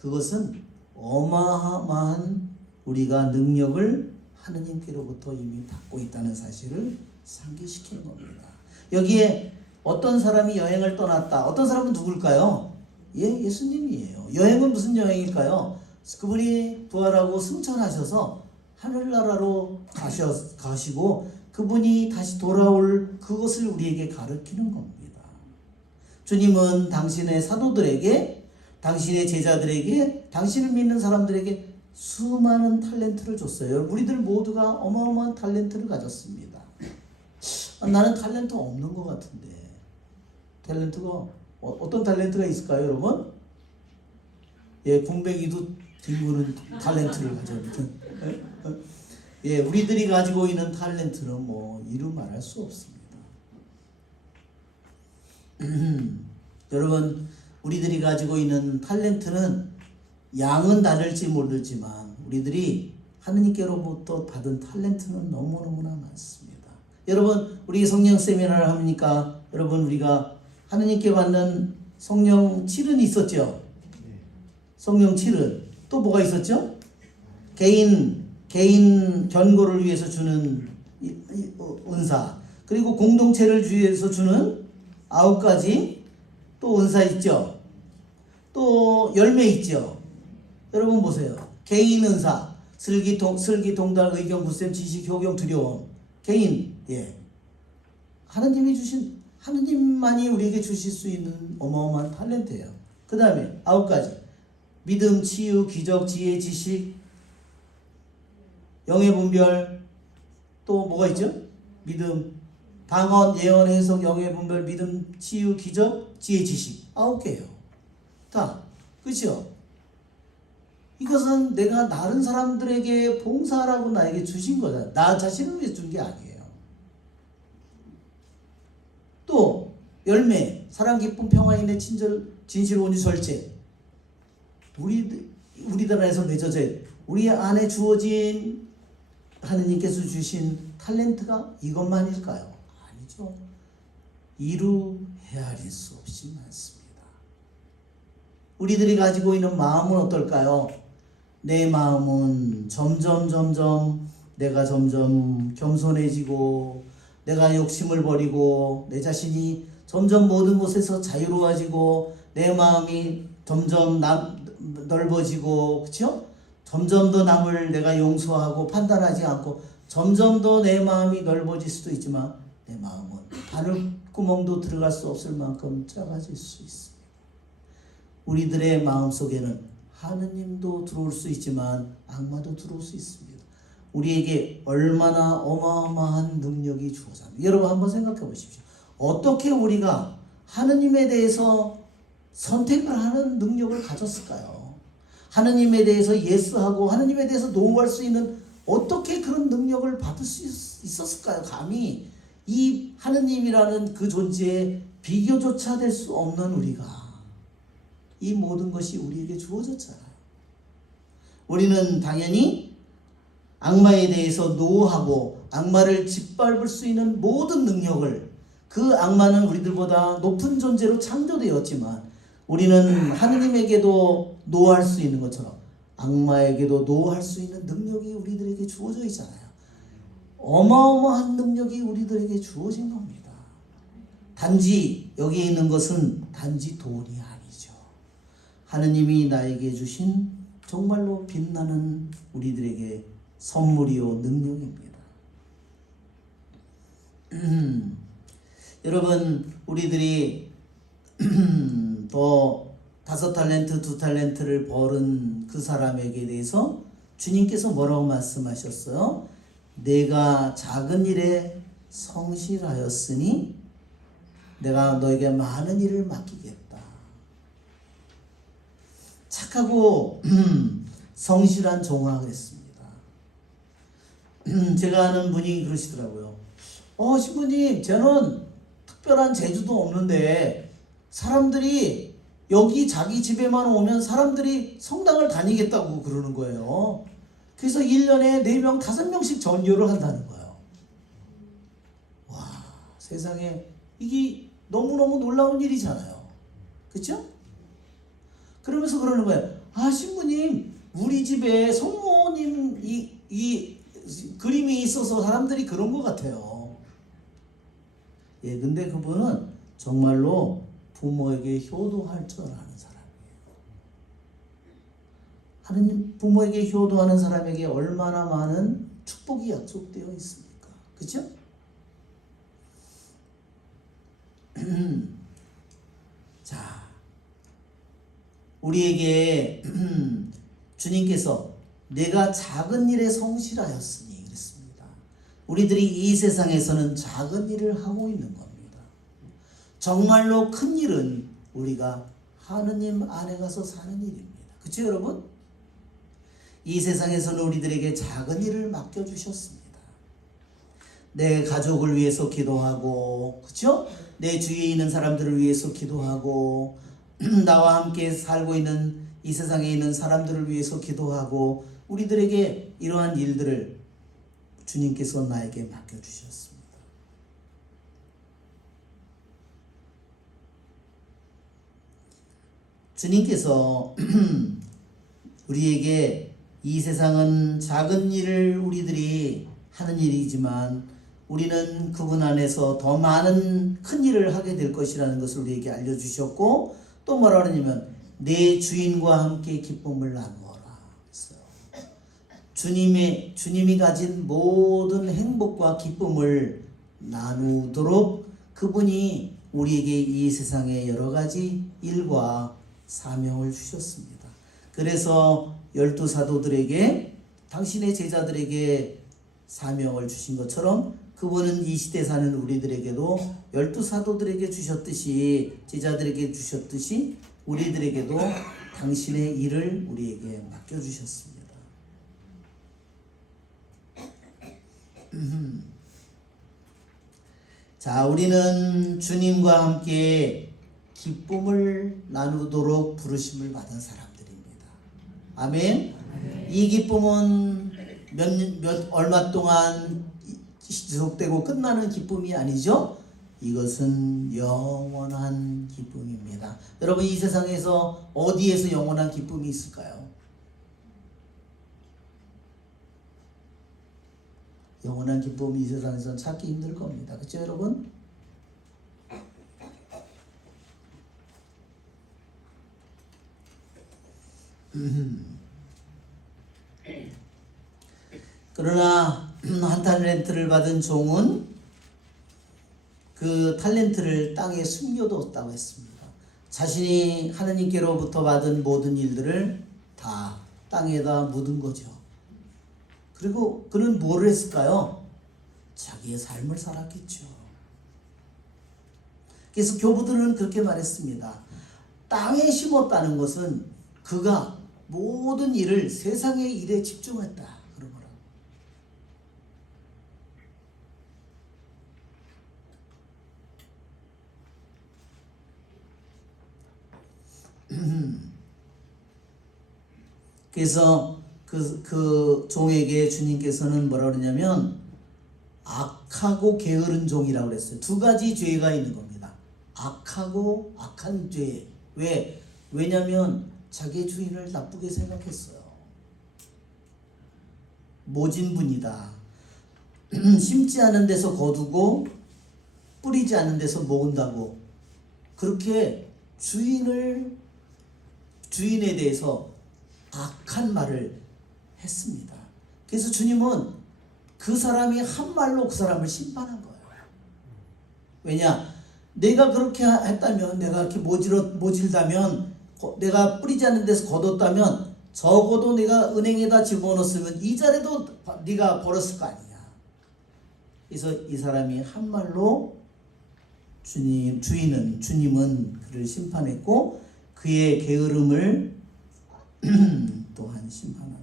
그것은 어마어마한 우리가 능력을 하느님께로부터 이미 받고 있다는 사실을 상기시키는 겁니다. 여기에 어떤 사람이 여행을 떠났다. 어떤 사람은 누굴까요? 예수님이에요. 여행은 무슨 여행일까요? 그분이 부활하고 승천하셔서 하늘나라로 가시고 그분이 다시 돌아올 그것을 우리에게 가르치는 겁니다. 주님은 당신의 사도들에게, 당신의 제자들에게, 당신을 믿는 사람들에게 수많은 탤런트를 줬어요. 우리들 모두가 어마어마한 탤런트를 가졌습니다. 나는 탤런트 없는 것 같은데. 탤런트가 어떤 탤런트가 있을까요, 여러분? 군뱅이도 뒹구는 탤런트를 가졌거든. 우리들이 가지고 있는 탤런트는 뭐 이루 말할 수 없습니다. 여러분, 우리들이 가지고 있는 탤런트는 양은 다를지 모르지만 우리들이 하느님께로부터 받은 탤런트는 너무너무나 많습니다. 여러분, 우리 성령 세미나를 합니까? 여러분, 우리가 하느님께 받는 성령 7은 있었죠? 성령 7은 또 뭐가 있었죠? 개인 견고를 위해서 주는 은사, 그리고 공동체를 위해서 주는 9가지 또 은사 있죠. 또 열매 있죠. 여러분 보세요. 개인 은사, 슬기, 동달, 의경, 굳셈, 지식, 효경, 두려움. 개인, 하느님이 주신, 하느님만이 우리에게 주실 수 있는 어마어마한 탤런트예요. 그 다음에 9가지. 믿음, 치유, 기적, 지혜, 지식, 영의 분별, 또 뭐가 있죠? 믿음, 방언, 예언, 해석, 영의 분별, 믿음, 치유, 기적, 지혜, 지식. 9개예요. 다. 그렇죠? 이것은 내가 다른 사람들에게 봉사하라고 나에게 주신 거다. 나 자신을 위해 준 게 아니에요. 또 열매, 사랑, 기쁨, 평화, 인내, 친절, 진실, 온유, 절제. 우리들 안에서 맺어져 우리 안에 주어진 하느님께서 주신 탤런트가 이것만일까요? 아니죠. 이루 헤아릴 수 없이 많습니다. 우리들이 가지고 있는 마음은 어떨까요? 내 마음은 점점 내가 점점 겸손해지고 내가 욕심을 버리고 내 자신이 점점 모든 것에서 자유로워지고 내 마음이 점점 넓어지고, 그렇죠? 점점 더 남을 내가 용서하고 판단하지 않고 점점 더 내 마음이 넓어질 수도 있지만 내 마음은 바늘구멍도 들어갈 수 없을 만큼 작아질 수 있습니다. 우리들의 마음속에는 하느님도 들어올 수 있지만 악마도 들어올 수 있습니다. 우리에게 얼마나 어마어마한 능력이 주어집니다. 여러분 한번 생각해 보십시오. 어떻게 우리가 하느님에 대해서 선택을 하는 능력을 가졌을까요? 하느님에 대해서 예스하고 하느님에 대해서 노할 수 있는 어떻게 그런 능력을 받을 수 있었을까요? 감히 이 하느님이라는 그 존재에 비교조차 될 수 없는 우리가 이 모든 것이 우리에게 주어졌잖아요. 우리는 당연히 악마에 대해서 노하고 악마를 짓밟을 수 있는 모든 능력을, 그 악마는 우리들보다 높은 존재로 창조되었지만 우리는 하느님에게도 노할 수 있는 것처럼 악마에게도 노할 수 있는 능력이 우리들에게 주어져 있잖아요. 어마어마한 능력이 우리들에게 주어진 겁니다. 단지 여기에 있는 것은 단지 돈이 아니죠. 하느님이 나에게 주신 정말로 빛나는 우리들에게 선물이요 능력입니다. 여러분, 우리들이 또 5달란트 2달란트를 벌은 그 사람에게 대해서 주님께서 뭐라고 말씀하셨어요? 내가 작은 일에 성실하였으니 내가 너에게 많은 일을 맡기겠다. 착하고 성실한 종아 그랬습니다. 제가 아는 분이 그러시더라고요. 신부님, 저는 특별한 재주도 없는데 사람들이 여기 자기 집에만 오면 사람들이 성당을 다니겠다고 그러는 거예요. 그래서 1년에 4명, 5명씩 전교를 한다는 거예요. 와, 세상에 이게 너무너무 놀라운 일이잖아요. 그렇죠? 그러면서 그러는 거예요. 신부님, 우리 집에 성모님 이 그림이 있어서 사람들이 그런 것 같아요. 예, 근데 그분은 정말로 부모에게 효도할 줄 아는 사람이에요. 하느님, 부모에게 효도하는 사람에게 얼마나 많은 축복이 약속되어 있습니까? 그렇죠? 자, 우리에게 주님께서 내가 작은 일에 성실하였으니 그랬습니다. 우리들이 이 세상에서는 작은 일을 하고 있는 겁니다. 정말로 큰 일은 우리가 하느님 안에 가서 사는 일입니다. 그렇죠, 여러분? 이 세상에서는 우리들에게 작은 일을 맡겨주셨습니다. 내 가족을 위해서 기도하고, 그렇죠? 내 주위에 있는 사람들을 위해서 기도하고, 나와 함께 살고 있는 이 세상에 있는 사람들을 위해서 기도하고, 우리들에게 이러한 일들을 주님께서 나에게 맡겨주셨습니다. 주님께서 우리에게 이 세상은 작은 일을 우리들이 하는 일이지만 우리는 그분 안에서 더 많은 큰 일을 하게 될 것이라는 것을 우리에게 알려주셨고, 또 뭐라 그러냐면 내 주인과 함께 기쁨을 나누어라 했어요. 주님이 가진 모든 행복과 기쁨을 나누도록 그분이 우리에게 이 세상의 여러 가지 일과 사명을 주셨습니다. 그래서 12사도들에게, 당신의 제자들에게 사명을 주신 것처럼 그분은 이 시대 사는 우리들에게도 12사도들에게 주셨듯이, 제자들에게 주셨듯이 우리들에게도 당신의 일을 우리에게 맡겨주셨습니다. 자, 우리는 주님과 함께 기쁨을 나누도록 부르심을 받은 사람들입니다. 아멘. 이 기쁨은 얼마 동안 지속되고 끝나는 기쁨이 아니죠. 이것은 영원한 기쁨입니다. 여러분, 이 세상에서 어디에서 영원한 기쁨이 있을까요? 영원한 기쁨 이 세상에서 찾기 힘들 겁니다. 그렇죠, 여러분? 그러나 한 달란트를 받은 종은 그 탤런트를 땅에 숨겨뒀다고 했습니다. 자신이 하나님께로부터 받은 모든 일들을 다 땅에다 묻은 거죠. 그리고 그는 뭐를 했을까요? 자기의 삶을 살았겠죠. 그래서 교부들은 그렇게 말했습니다. 땅에 심었다는 것은 그가 모든 일을 세상의 일에 집중했다. 그런 거라. 그래서 그 종에게 주님께서는 뭐라 그러냐면 악하고 게으른 종이라고 그랬어요. 두 가지 죄가 있는 겁니다. 악하고 악한 죄. 왜? 왜냐면 자기의 주인을 나쁘게 생각했어요. 모진분이다. 심지 않은 데서 거두고 뿌리지 않은 데서 모은다고 그렇게 주인에 대해서 악한 말을 했습니다. 그래서 주님은 그 사람이 한 말로 그 사람을 심판한 거예요. 왜냐? 내가 그렇게 했다면, 내가 이렇게 모질다면, 내가 뿌리지 않는 데서 거뒀다면 적어도 내가 은행에다 집어넣었으면 이자라도 네가 벌었을 거 아니냐. 그래서 이 사람이 한 말로 주님은 그를 심판했고 그의 게으름을 또한 심판합니다.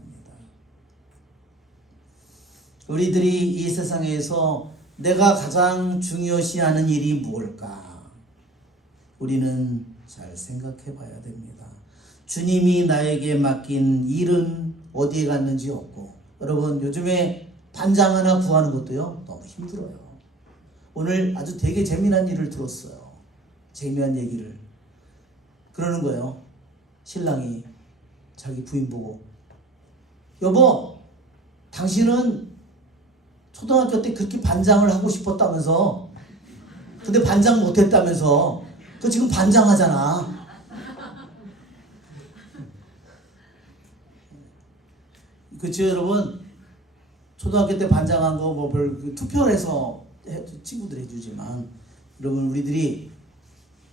우리들이 이 세상에서 내가 가장 중요시하는 일이 무엇일까? 우리는 잘 생각해 봐야 됩니다. 주님이 나에게 맡긴 일은 어디에 갔는지 없고, 여러분 요즘에 반장 하나 구하는 것도요 너무 힘들어요. 오늘 아주 되게 재미난 일을 들었어요. 재미난 얘기를. 그러는 거예요. 신랑이 자기 부인 보고, 여보, 당신은 초등학교 때 그렇게 반장을 하고 싶었다면서, 근데 반장 못했다면서, 그 지금 반장하잖아. 그렇죠 여러분? 초등학교 때 반장한 거 뭐 별 투표를 해서 친구들 해주지만, 여러분 우리들이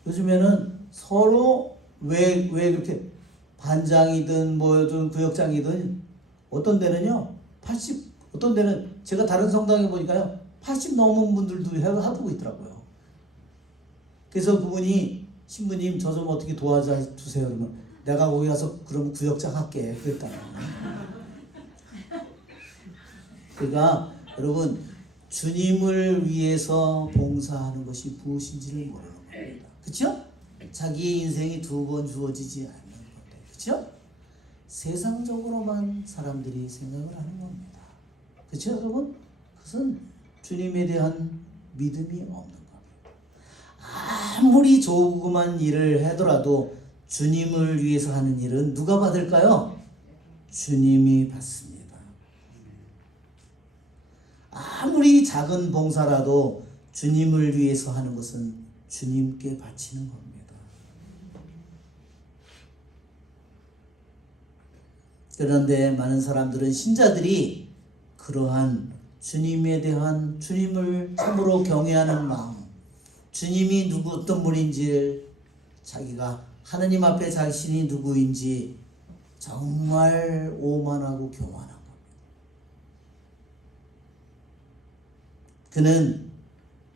요즘에는 서로 왜 그렇게 반장이든 뭐든 구역장이든 어떤 데는요 80, 어떤 데는 제가 다른 성당에 보니까요 80 넘은 분들도 하고 있더라고요. 그래서 그분이 신부님 저 좀 어떻게 도와주세요 그러면 내가 거기 가서 그럼 구역장 할게 그랬다는 거예요. 그러니까 여러분 주님을 위해서 봉사하는 것이 무엇인지를 모르는 겁니다. 그렇죠? 자기의 인생이 두 번 주어지지 않는 건데, 그렇죠? 세상적으로만 사람들이 생각을 하는 겁니다. 그렇죠, 여러분? 그것은 주님에 대한 믿음이 없는 겁니다. 아무리 조그만 일을 하더라도 주님을 위해서 하는 일은 누가 받을까요? 주님이 받습니다. 아무리 작은 봉사라도 주님을 위해서 하는 것은 주님께 바치는 겁니다. 그런데 많은 사람들은, 신자들이 그러한 주님에 대한, 주님을 참으로 경외하는 마음, 주님이 어떤 분인지, 자기가 하느님 앞에 자신이 누구인지 정말 오만하고 교만한 겁니다. 그는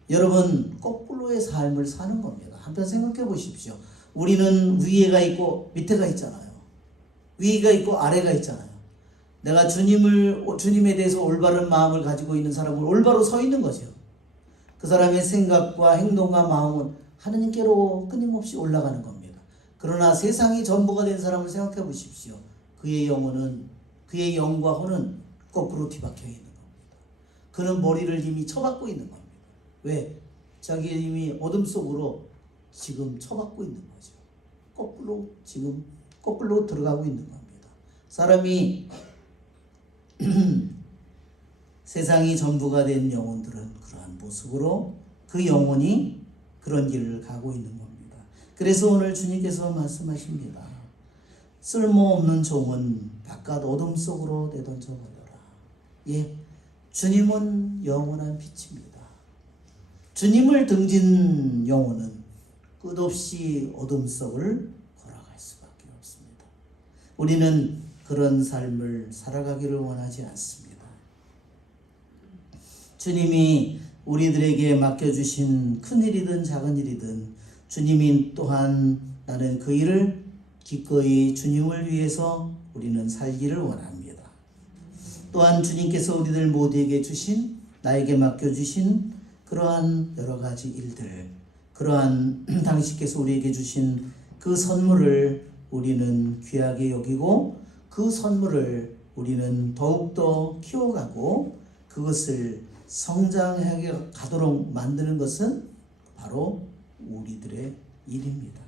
여러분 거꾸로의 삶을 사는 겁니다. 한편 생각해 보십시오. 우리는 위에가 있고 밑에가 있잖아요. 위가 있고 아래가 있잖아요. 내가 주님에 대해서 올바른 마음을 가지고 있는 사람은 올바로 서 있는 거죠. 그 사람의 생각과 행동과 마음은 하느님께로 끊임없이 올라가는 겁니다. 그러나 세상이 전부가 된 사람을 생각해 보십시오. 그의 영과 혼은 거꾸로 뒤박혀 있는 겁니다. 그는 머리를 이미 쳐박고 있는 겁니다. 왜? 자기 이미 어둠 속으로 지금 쳐박고 있는 거죠. 거꾸로 들어가고 있는 겁니다. 사람이 세상이 전부가 된 영혼들은 그러한 모습으로 그 영혼이 그런 길을 가고 있는 겁니다. 그래서 오늘 주님께서 말씀하십니다. 쓸모없는 종은 바깥 어둠 속으로 내던져버려라. 예, 주님은 영원한 빛입니다. 주님을 등진 영혼은 끝없이 어둠 속을 걸어갈 수밖에 없습니다. 우리는 그런 삶을 살아가기를 원하지 않습니다. 주님이 우리들에게 맡겨주신 큰 일이든 작은 일이든 주님이 또한 나는 그 일을 기꺼이 주님을 위해서 우리는 살기를 원합니다. 또한 주님께서 우리들 모두에게 주신, 나에게 맡겨주신 그러한 여러 가지 일들, 그러한 당신께서 우리에게 주신 그 선물을 우리는 귀하게 여기고 그 선물을 우리는 더욱더 키워가고 그것을 성장하게 가도록 만드는 것은 바로 우리들의 일입니다.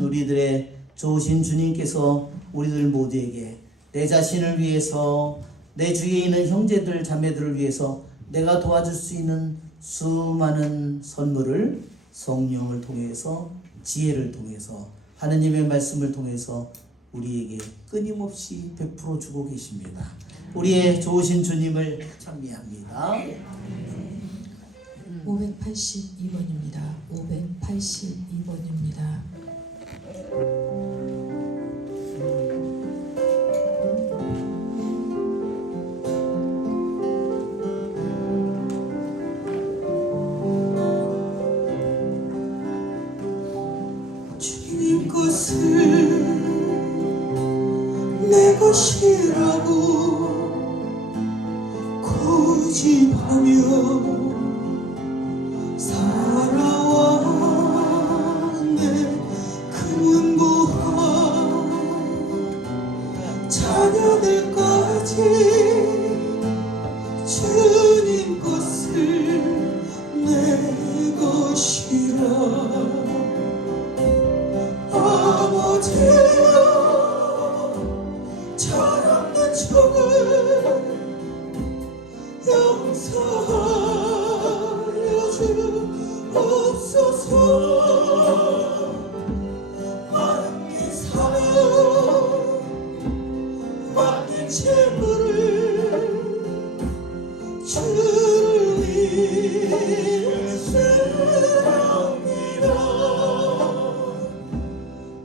우리들의 좋으신 주님께서 우리들 모두에게 내 자신을 위해서, 내 주위에 있는 형제들 자매들을 위해서 내가 도와줄 수 있는 수많은 선물을 성령을 통해서, 지혜를 통해서, 하느님의 말씀을 통해서 우리에게 끊임없이 베풀어 주고 계십니다. 우리의 좋으신 주님을 찬미합니다. 582번입니다. 582번입니다. 주님 것을 내 것이라고 고집하며 살아왔네. 그 문고한 자녀들까지 주님 것을 내 것이라. 아버지여, 철없는 종을 용서하여 주옵소서. 맡긴 사랑, 맡긴 재물을 주를 위해 쓰옵니다.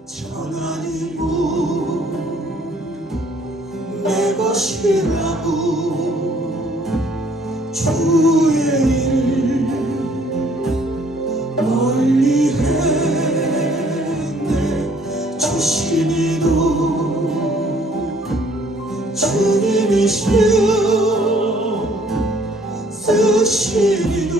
전하니고 내 것이라고 주의 일을 멀리 했네. 주신 이도 주님이시여, 쓰신 이도